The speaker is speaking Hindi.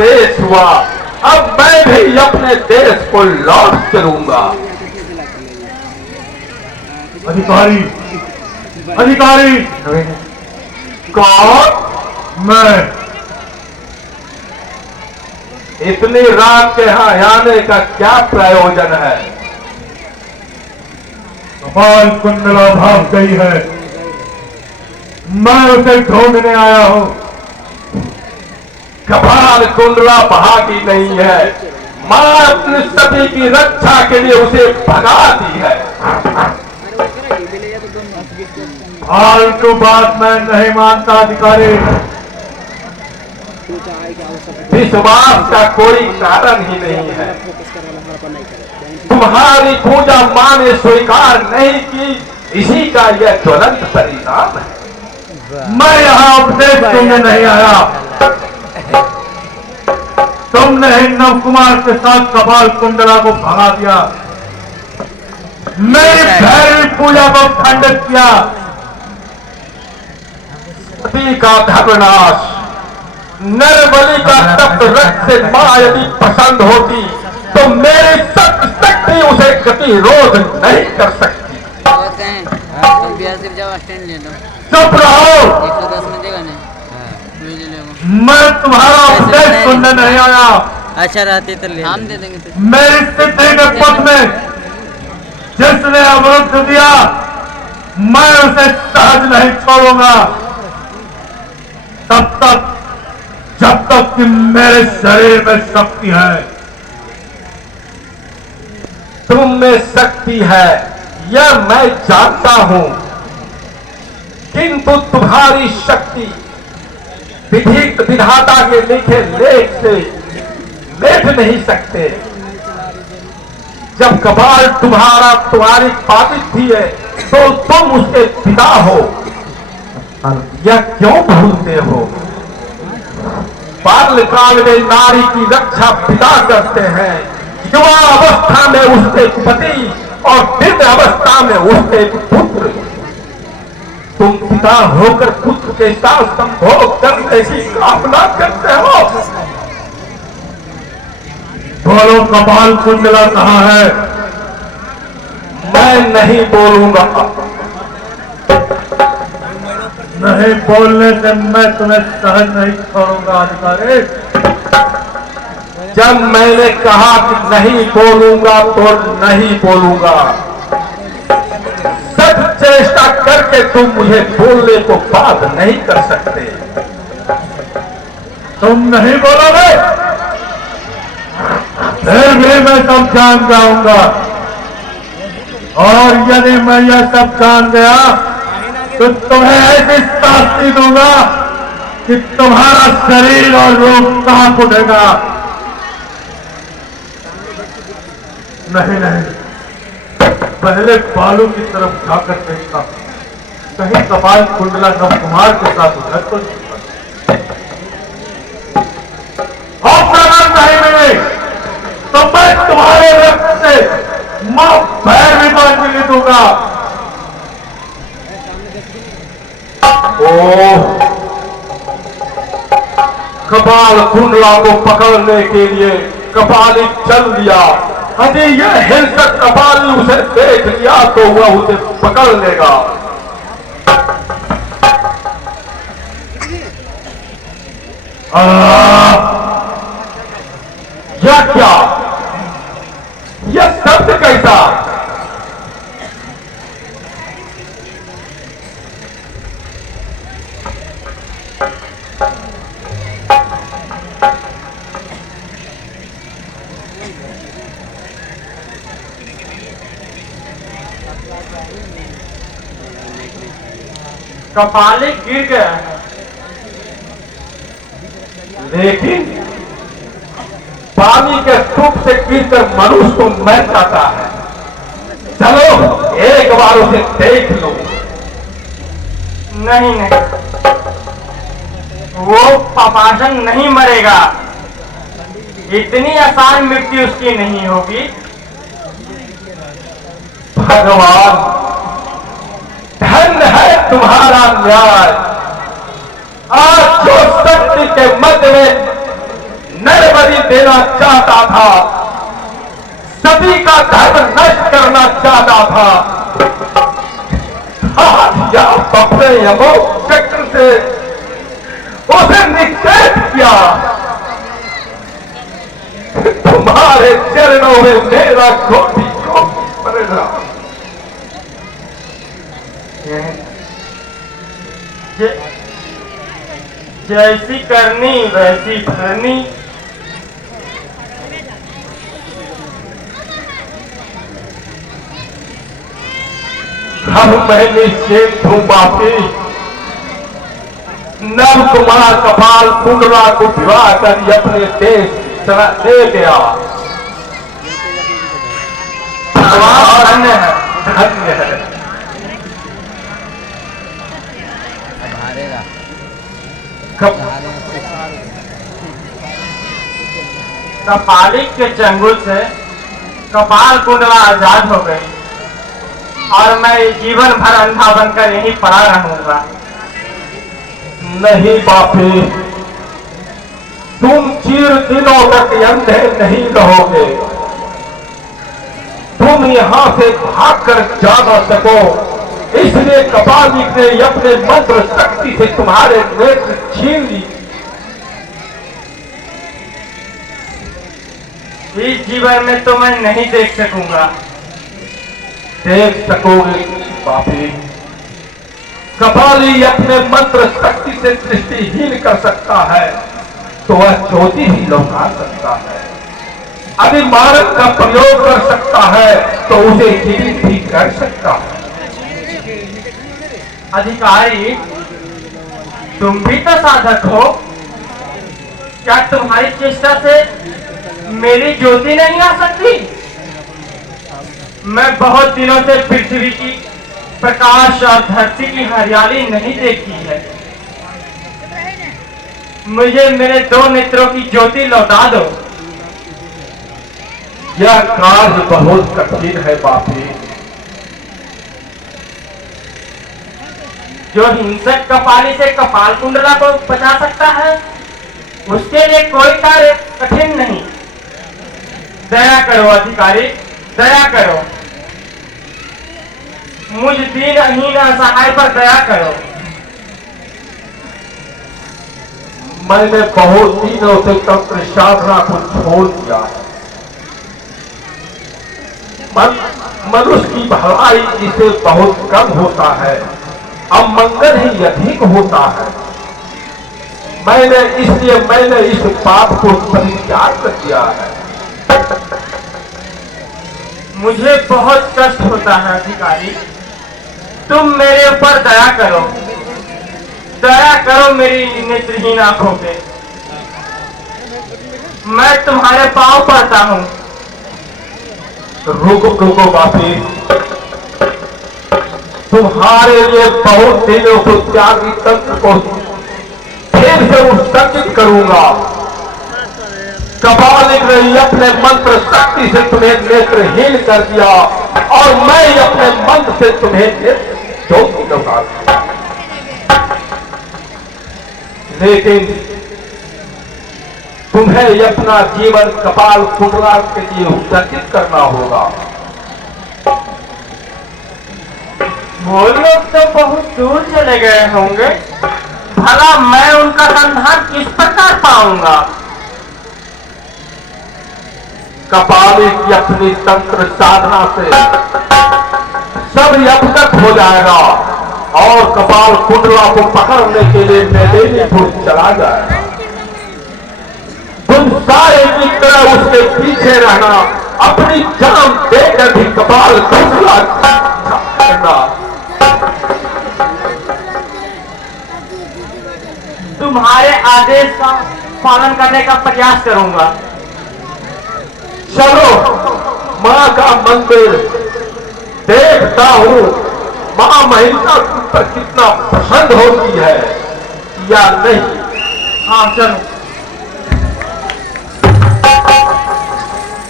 देश हुआ, अब मैं भी अपने देश को लौट चलूंगा। अधिकारी, अधिकारी। कौन? मैं। इतनी रात के यहाँ आने का क्या प्रयोजन है? कपाल कुंडला भाग गई है, मैं उसे ढूंढने आया हूं। कपाल कुंडला भागी नहीं है, मां अपने सभी की रक्षा के लिए उसे भगा दी है। फालतू बात मैं नहीं मानता अधिकारी। विश्वास का कोई कारण ही नहीं है। तुम्हारी पूजा मां ने स्वीकार नहीं की, इसी का यह ज्वलंत परिणाम है। मैं यहाँ उपदेश देने नहीं आया। तुमने ही नव कुमार के साथ कपाल कुंडला को भगा दिया, मेरी भैरवी पूजा को खंडित किया। पति का धर्मनाश, नरबलि का तप्त रक्त से मां यदि पसंद होती तो मेरी शक्ति उसे गतिरोध नहीं कर सकती। चुप रहो, 110 में देगा नहीं। मैं तुम्हारा उपदेश सुनने नहीं आया। अच्छा रहती तो ले हम दे देंगे तो। मेरी सिद्धि के पथ में जिसने अवरुद्ध दिया, मैं उसे सहज नहीं छोड़ूंगा तब तक जब तक कि मेरे शरीर में शक्ति है। तुम में शक्ति है यह मैं जानता हूं, किंतु तुम्हारी शक्ति विधि विधाता के लिखे लेख से लेख नहीं सकते। जब कपाल तुम्हारी पापित थी है तो तुम उसके पिता हो, यह क्यों भूलते हो? बाल्यकाल में नारी की रक्षा पिता करते हैं, युवा अवस्था में उसके पति और वृद्ध अवस्था में उसके पुत्र। तुम पिता होकर पुत्र के साथ संभोग करने की कामना करते हो। बोलो कपाल कुंडला कहाँ है? मैं नहीं बोलूंगा। नहीं बोलने से मैं तुम्हें सहज नहीं छोड़ूंगा अधिकारी। जब मैंने कहा कि नहीं बोलूंगा तो नहीं बोलूंगा। सच चेष्टा करके तुम मुझे बोलने को बात नहीं कर सकते। तुम नहीं बोलोगे फिर भी मैं सब जान जाऊंगा, और यदि मैं यह सब जान गया तो तुम्हें ऐसी शास्ति दूंगा कि तुम्हारा शरीर और रूप कांप उठेगा। नहीं नहीं, पहले बालू की तरफ जाकर देखता, कहीं कपाल कुंडला नव कुमार के साथ उधर तो नहीं मिले तो मैं तुम्हारे रक्त से मां भैरवी को मिली दूंगा। कपाल कुंडला को पकड़ने के लिए कपाली चल दिया। यदि यह हिंसक कपाली उसे देख लिया तो वह उसे पकड़ लेगा। यह क्या? यह शब्द कैसा? कपाली गिर गया है, लेकिन पानी के सूप से गिरकर मनुष्य को मर जाता है। चलो एक बार उसे देख लो। नहीं नहीं, वो पापासन नहीं मरेगा, इतनी आसान मृत्यु उसकी नहीं होगी। भगवान, धन्य है तुम्हारा न्याय। आज जो शक्ति के मध्य में देना चाहता था, सभी का धर्म नष्ट करना चाहता था। या अपने यमोक चक्र से उसे निषेध किया। तुम्हारे चरणों में मेरा कोटि कोटि प्रणाम। जैसी करनी वैसी भरनी। हम मैंने शेख हूं बापी, नव कुमार कपाल कुंडला को विवाह कर अपने देश ले गया। धन्य है, धन्य है। कपालिक के चंगुल से कपाल कुंडला आजाद हो गई और मैं जीवन भर अंधा बनकर यहीं पड़ा रहूंगा। नहीं बापी, तुम चिर दिनों तक अंधे नहीं रहोगे। तुम यहां से भागकर जा न सको, इसलिए कपालिक ने अपने मंत्र शक्ति से तुम्हारे नेत्र छीन ली। इस जीवन में तो मैं नहीं देख सकूंगा। देख सकोगे बापी, कपाली अपने मंत्र शक्ति से दृष्टिहीन कर सकता है तो वह ज्योति भी लौटा सकता है। अभिमानक का प्रयोग कर सकता है तो उसे जीवित भी कर सकता है। अधिकारी, तुम भी तो साधक हो, क्या तुम्हारी चेष्टा से मेरी ज्योति नहीं आ सकती? मैं बहुत दिनों से पृथ्वी की प्रकाश और धरती की हरियाली नहीं देखी है। मुझे मेरे दो नेत्रों की ज्योति लौटा दो। यह कार्य बहुत कठिन है बापी। जो हिंसक कपाली से कपाल कुंडला को बचा सकता है, उसके लिए कोई कार्य कठिन नहीं। दया करो अधिकारी, दया करो। मुझ दीनहीन असहाय पर दया करो। मैंने बहुत दिनों से तंत्र साधना को छोड़ दिया है। मनुष्य की भलाई जिसे बहुत कम होता है, अब मंगल ही अधिक होता है। मैंने इस पाप को परित्याग कर दिया है। मुझे बहुत कष्ट होता है अधिकारी, तुम मेरे ऊपर दया करो, दया करो मेरी नेत्रहीन आंखों पे। मैं तुम्हारे पांव पड़ता हूं। रुको बापी, तुम्हारे लिए बहुत दिनों को त्यागी तंत्र को फिर से उत्सर्जित करूंगा। कपालिक ने अपने मंत्र शक्ति से तुम्हें नेत्रहीन कर दिया और मैं अपने मंत्र से तुम्हें ज्योति लौटा दूंगा। लेकिन तुम्हें अपना जीवन कपाल कुंडला के लिए उत्सर्जित करना होगा। वो लोग तो बहुत दूर चले गए होंगे, भला मैं उनका संधान किस प्रकार पाऊंगा? कपाली की अपनी तंत्र साधना से सब अवगत हो जाएगा और कपाल कुंडला को पकड़ने के लिए मेदिनीपुर चला जाएगा। तुम सारे की तरह उसके पीछे रहना, अपनी जान देकर भी कपाल कुंडला करना। तुम्हारे आदेश का पालन करने का प्रयास करूंगा। चलो मां का मंदिर देखता हूं, मां महिषा तुम पर कितना प्रसन्न होती है या नहीं। हाँ चलो।